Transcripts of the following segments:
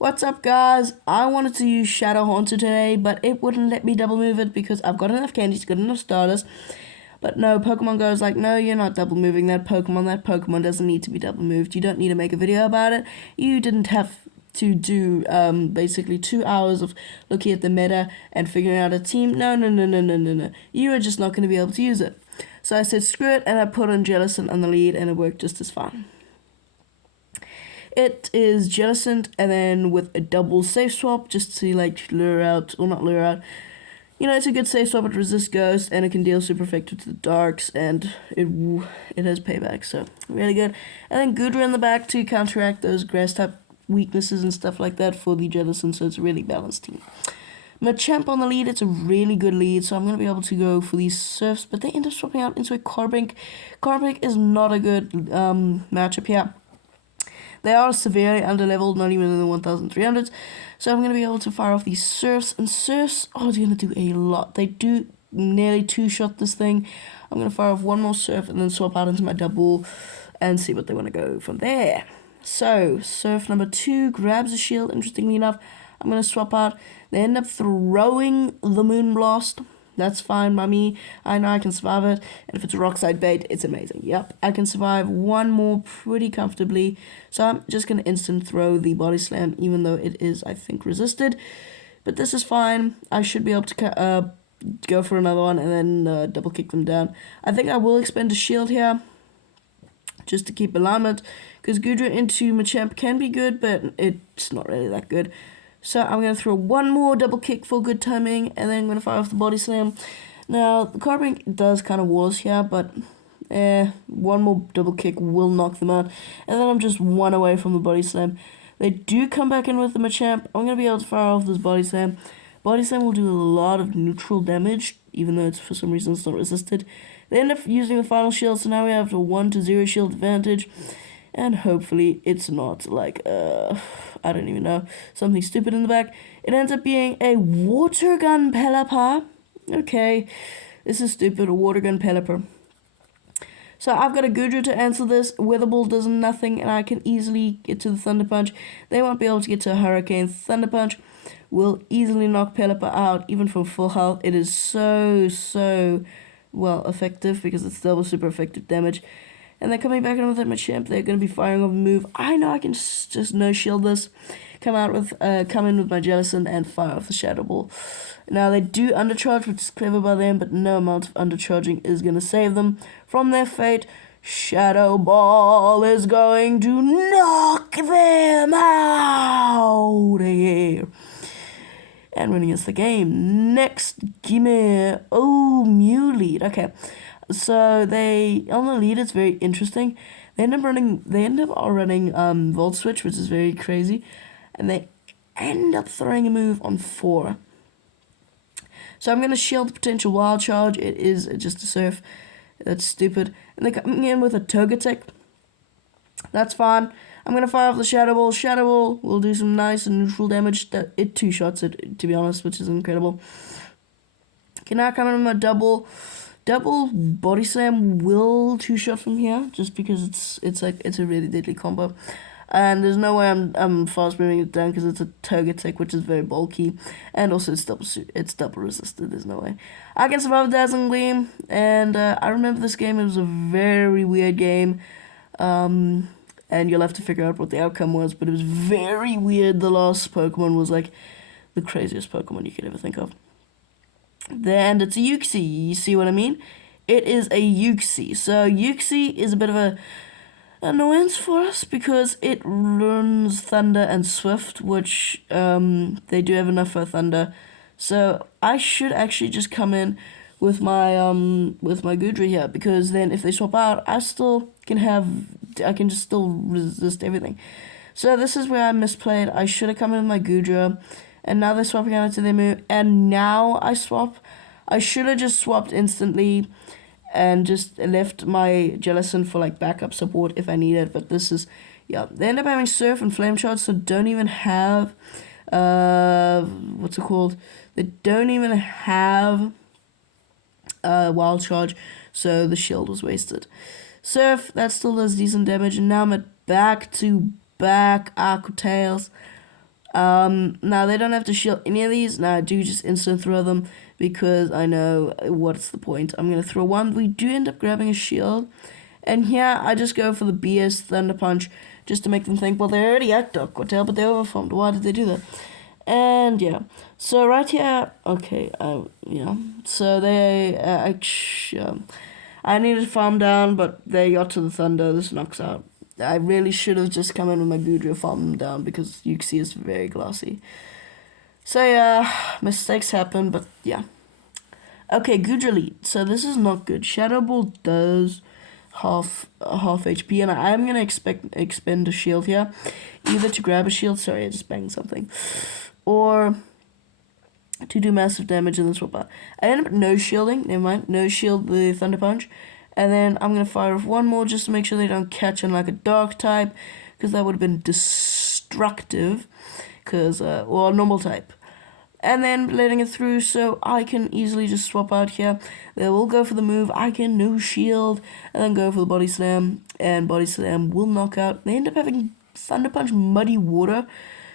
What's up, guys? I wanted to use Shadow Haunter today, but it wouldn't let me double move it because I've got enough candies, got enough starters. But no, Pokemon Go is like, no, you're not double moving that Pokemon. That Pokemon doesn't need to be double moved. You don't need to make a video about it. You didn't have to do basically 2 hours of looking at the meta and figuring out a team. No, no, no, no, no, no, no. You are just not going to be able to use it. So I said screw it, and I put on Jellicent on the lead, and it worked just as fine. It is Jellicent, and then with a double safe swap, just to like lure out, or not lure out. You know, it's a good safe swap. It resists Ghost, and it can deal super effective to the Darks, and it has payback, so really good. And then Goodra in the back to counteract those grass type weaknesses and stuff like that for the Jellicent, so it's a really balanced team. Machamp on the lead, it's a really good lead, so I'm going to be able to go for these Surfs, but they end up swapping out into a Carbink. Carbink is not a good matchup here. They are severely underleveled, not even in the 1300s. So I'm going to be able to fire off these Surfs. And Surfs are going to do a lot. They do nearly two-shot this thing. I'm going to fire off one more Surf and then swap out into my double and see what they want to go from there. So, Surf number 2 grabs a shield, interestingly enough. I'm going to swap out. They end up throwing the Moonblast. That's fine by me. I know I can survive it. And if it's a rock side bait, it's amazing. Yep, I can survive one more pretty comfortably. So I'm just going to instant throw the body slam, even though it is, I think, resisted. But this is fine. I should be able to go for another one and then double kick them down. I think I will expend a shield here, just to keep alignment. Because Goodra into Machamp can be good, but it's not really that good. So I'm going to throw one more double kick for good timing, and then I'm going to fire off the body slam. Now, the Carbink does kind of wall us here, but one more double kick will knock them out. And then I'm just one away from the body slam. They do come back in with the Machamp. I'm going to be able to fire off this body slam. Body slam will do a lot of neutral damage, even though it's for some reason it's not resisted. They end up using the final shield, so now we have a 1-0 shield advantage. And hopefully it's not like, I don't even know, something stupid in the back. It ends up being a water gun Pelipper. Okay, this is stupid, a water gun Pelipper. So I've got a Goodra to answer this. Weather Ball does nothing, and I can easily get to the Thunder Punch. They won't be able to get to a Hurricane. Thunder Punch will easily knock Pelipper out, even from full health. It is so, well, effective, because it's double super effective damage. And then coming back in with that Machamp, they're going to be firing off a move. I know I can just no-shield this. Come in with my Jellicent and fire off the Shadow Ball. Now, they do undercharge, which is clever by them, but no amount of undercharging is going to save them from their fate. Shadow Ball is going to knock them out of here. And winning is the game. Next, gimme. Oh, Mew lead. Okay. So they on the lead, it's very interesting. They end up running Volt Switch, which is very crazy, and they end up throwing a move on 4. So I'm gonna shield the potential Wild Charge. It is just a Surf. That's stupid. And they're coming in with a Togetic. That's fine. I'm gonna fire off the Shadow Ball. Shadow Ball will do some nice and neutral damage. It two-shots it, to be honest, which is incredible. Okay, now coming in with a double body slam will two-shot from here, just because it's a really deadly combo, and there's no way I'm fast moving it down because it's a Togetic, which is very bulky, and also it's double resisted. There's no way I can survive Dazzling Gleam. And I remember this game. It was a very weird game, and you'll have to figure out what the outcome was, but it was very weird. The last Pokemon was like the craziest Pokemon you could ever think of. Then it's a Uxie, you see what I mean? It is a Uxie. So Uxie is a bit of a annoyance for us because it runs Thunder and Swift, which they do have enough for Thunder. So I should actually just come in with my Goodra here, because then if they swap out, I can just still resist everything. So this is where I misplayed. I should have come in with my Goodra. And now they're swapping out into their move. And now I swap. I should have just swapped instantly and just left my Jellicent for like backup support if I need it. But this is, yeah. They end up having Surf and Flame Charge, so don't even have, what's it called? They don't even have Wild Charge, so the shield was wasted. Surf, that still does decent damage. And now I'm at back-to-back Aqua Tails. Now they don't have to shield any of these. Now I do just instant throw them because I know what's the point. I'm gonna throw one. We do end up grabbing a shield, and here I just go for the BS Thunder Punch just to make them think, well, they're already at Aqua Tail, but they overformed. Why did they do that? And yeah, so right here, okay, yeah, so they I needed to farm down, but they got to the Thunder. This knocks out. I really should have just come in with my Goodra, farm them down, because you can see it's very glassy. So yeah, mistakes happen, but yeah. Okay, Goodra lead. So this is not good. Shadow Ball does half HP, and I am gonna expend a shield here, either to grab a shield. Sorry, I just banged something, or to do massive damage and then swap out. I end up no shielding. Never mind, no shield the Thunder Punch, and then I'm gonna fire off one more just to make sure they don't catch on like a dark type, because that would have been destructive. Or normal type. And then letting it through so I can easily just swap out here. They will go for the move. I can no shield and then go for the body slam, and body slam will knock out. They end up having Thunder Punch Muddy Water,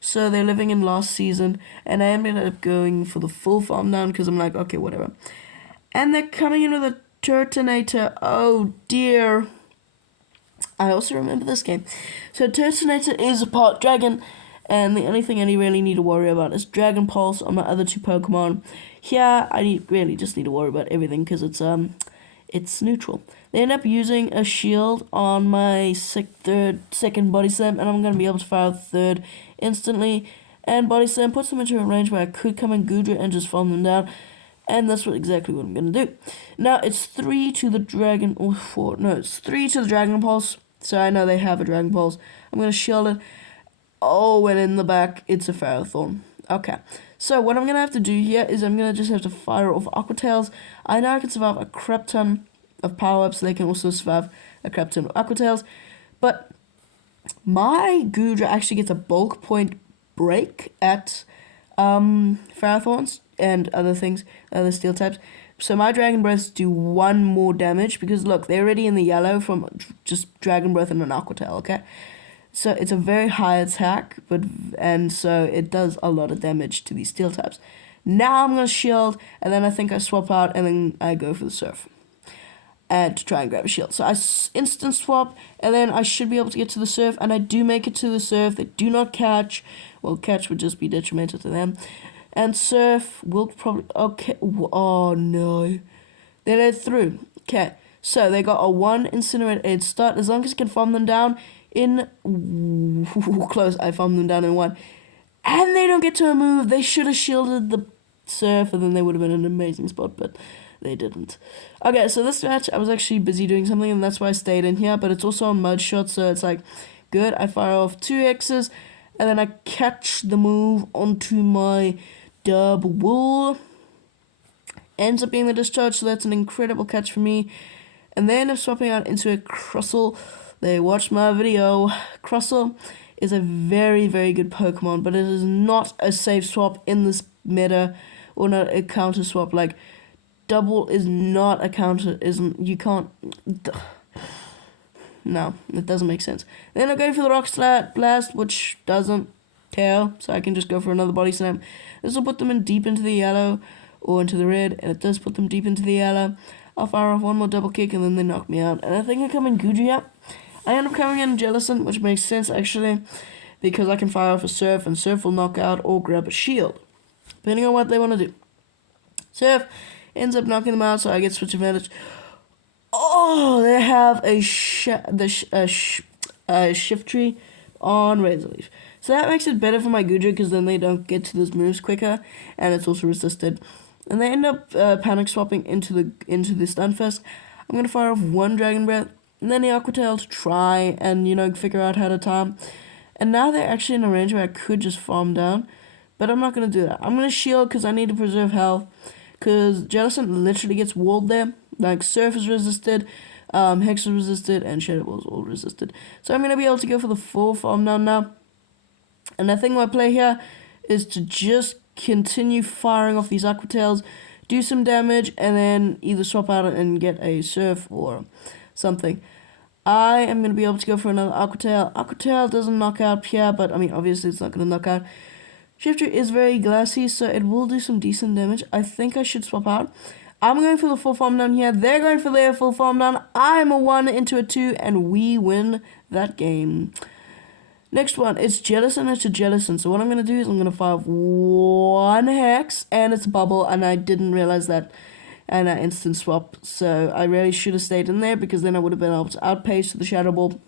so they're living in last season, and I ended up going for the full farm down because I'm like, okay, whatever. And they're coming in with a Turtonator. Oh dear. I also remember this game. So Turtonator is a part dragon, and the only thing I really need to worry about is Dragon Pulse on my other two Pokemon. Here, I really just need to worry about everything because it's neutral. They end up using a shield on my second Body Slam, and I'm going to be able to fire the third instantly. And Body Slam puts them into a range where I could come in Goodra and just farm them down. And that's exactly what I'm going to do. Now, it's 3 to the Dragon... or 4... No, it's 3 to the Dragon Pulse. So I know they have a Dragon Pulse. I'm going to shield it. Oh, and in the back, it's a Ferrothorn. Okay, so what I'm going to have to do here is I'm going to just have to fire off Aqua Tails. I know I can survive a crap ton of power-ups. They can also survive a crap ton of Aqua Tails. But my Goodra actually gets a bulk point break at Ferrothorns and other things, other steel types. So my Dragon Breaths do 1 more damage because, look, they're already in the yellow from just Dragon Breath and an Aqua Tail, okay? So it's a very high attack, and so it does a lot of damage to these steel types. Now I'm going to shield, and then I think I swap out, and then I go for the surf. And to try and grab a shield. So I instant swap, and then I should be able to get to the surf, and I do make it to the surf. They do not catch. Well, catch would just be detrimental to them. And surf will probably... Okay. Oh, no. They let it through. Okay. So they got a 1 incinerate head start. As long as you can farm them down in... close. I farmed them down in 1. And they don't get to a move. They should have shielded the surf, and then they would have been in an amazing spot, but they didn't. Okay, so this match, I was actually busy doing something, and that's why I stayed in here, but it's also on mud shot, so it's like, good. I fire off 2 X's, and then I catch the move onto my double. Ends up being the discharge, so that's an incredible catch for me. And then I'm swapping out into a Crustle. They watched my video. Crustle is a very, very good Pokemon, but it is not a safe swap in this meta, or not a counter swap. Like, double is not a counter, you can't... No, it doesn't make sense. Then I go for the Rock Blast, which doesn't care, so I can just go for another Body Slam. This will put them in deep into the yellow, or into the red, and it does put them deep into the yellow. I'll fire off 1 more double kick, and then they knock me out. And I think I come in Gugia. I end up coming in Jellicent, which makes sense, actually, because I can fire off a Surf, and Surf will knock out or grab a shield, depending on what they want to do. Surf ends up knocking them out, so I get switch advantage. Oh, they have a shift tree on Razor Leaf. So that makes it better for my Goodra, because then they don't get to those moves quicker, and it's also resisted. And they end up panic swapping into the Stunfest. I'm going to fire off 1 Dragon Breath, and then the Aqua Tail to try and, figure out how to time. And now they're actually in a range where I could just farm down, but I'm not going to do that. I'm going to shield because I need to preserve health, because Jellicent literally gets walled there. Like, Surf is resisted, Hex is resisted, and Shadow Ball is all resisted. So I'm going to be able to go for the full farm down now. And I think my play here is to just continue firing off these Aqua Tails, do some damage, and then either swap out and get a Surf or something. I am going to be able to go for another Aqua Tail. Aqua Tail doesn't knock out here, but I mean, obviously it's not going to knock out. Shifter is very glassy, so it will do some decent damage. I think I should swap out. I'm going for the full farm down here. They're going for their full farm down. I'm a 1 into a 2, and we win that game. Next one, it's Jellicent into Jellicent. So what I'm going to do is I'm going to fire 1 Hex, and it's a bubble, and I didn't realize that. And I instant swap, so I really should have stayed in there because then I would have been able to outpace the Shadow Ball.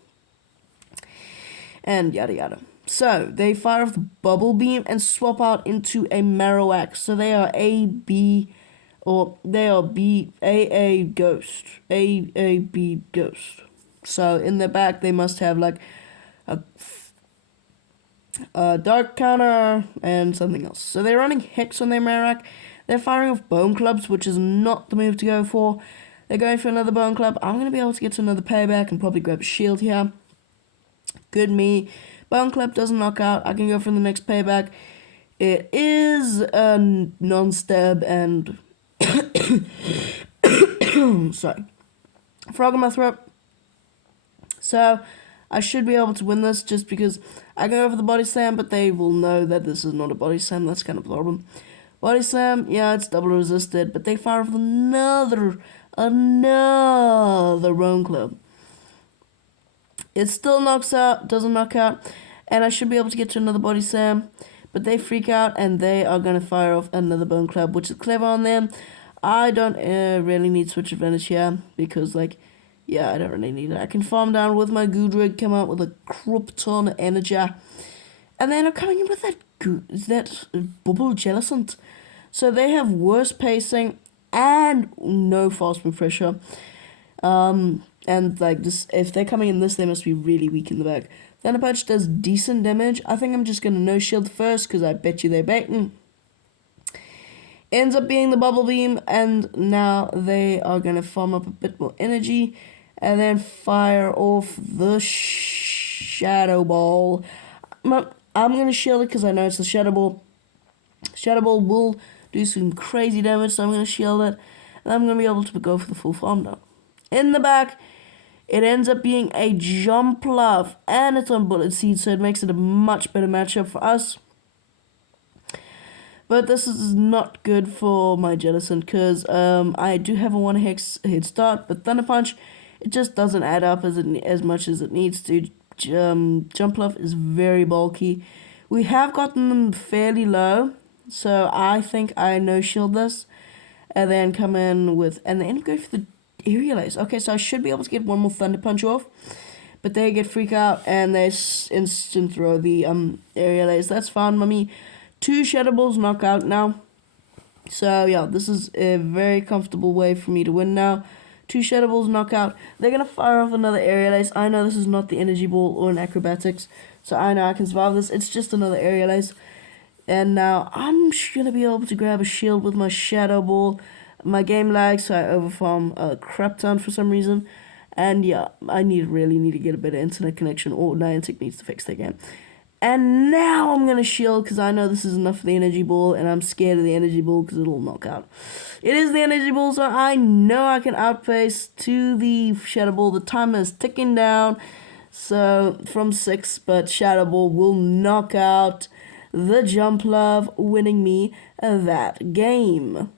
And yada yada. So they fire off the Bubble Beam and swap out into a Marowak. So they are A, B, or they are B, A, Ghost. A, B, Ghost. So in their back they must have like a Dark Counter and something else. So they're running Hex on their Marowak. They're firing off Bone Clubs, which is not the move to go for. They're going for another Bone Club. I'm going to be able to get to another payback and probably grab a shield here. Good me. Bone Club doesn't knock out. I can go for the next payback. It is a non-stab and... sorry. Frog in my throat. So, I should be able to win this just because I go over the Body Slam, but they will know that this is not a Body Slam. That's kind of the problem. Body Slam, yeah, it's double resisted, but they fire off another Bone Club. It still knocks out, doesn't knock out, and I should be able to get to another Body Slam, but they freak out, and they are going to fire off another Bone Club, which is clever on them. I don't really need Switch Advantage here, because, like, yeah, I don't really need it. I can farm down with my Goodrig, come out with a Krypton Energy, and then I'm coming in with that Bubble Jellicent. So they have worse pacing and no fast move pressure. And like this, if they're coming in this, they must be really weak in the back. Thunder Punch does decent damage. I think I'm just gonna no shield first because I bet you they're baiting. Ends up being the Bubble Beam, and now they are gonna farm up a bit more energy and then fire off the Shadow Ball. I'm going to shield it because I know it's the Shadow Ball. Shadow Ball will do some crazy damage, so I'm going to shield it. And I'm going to be able to go for the full farm down. In the back, it ends up being a Jump Love, and it's on Bullet Seed, so it makes it a much better matchup for us. But this is not good for my Jellicent because I do have a 1 Hex head start, but Thunder Punch, it just doesn't add up as much as it needs to. Jump Love is very bulky. We have gotten them fairly low, so I think I no shield this and then come in with, and then go for the Aerial Ace. Okay, so I should be able to get one more Thunder Punch off, but they get freak out and they instant throw the Aerial Ace. That's fine, mummy. 2 Shadow Balls knock out now. So yeah, this is a very comfortable way for me to win now. 2 Shadow Balls knock out. They're going to fire off another Aerial Ace. I know this is not the Energy Ball or an Acrobatics, so I know I can survive this. It's just another Aerial Ace. And now I'm going to be able to grab a shield with my Shadow Ball. My game lags, so I overfarm a crap ton for some reason. And yeah, I really need to get a better internet connection, or Niantic needs to fix their game. And now I'm going to shield because I know this is enough for the Energy Ball, and I'm scared of the Energy Ball because it'll knock out. It is the Energy Ball, so I know I can outpace to the Shadow Ball. The timer is ticking down, so from 6, but Shadow Ball will knock out the Jump Love, winning me that game.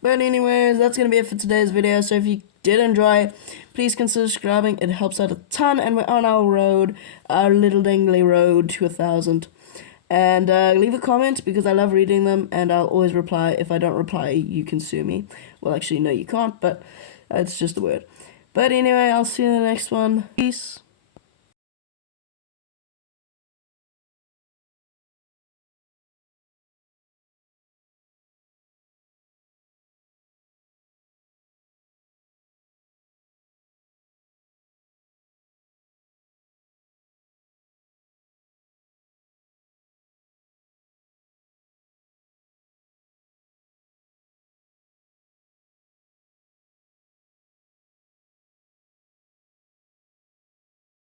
But anyways, that's going to be it for today's video, so if you did enjoy it, please consider subscribing. It helps out a ton, and we're on our little dangly road to 1,000. And leave a comment because I love reading them, and I'll always reply. If I don't reply, you can sue me. Well, actually, no, you can't, but it's just a word. But anyway, I'll see you in the next one. Peace.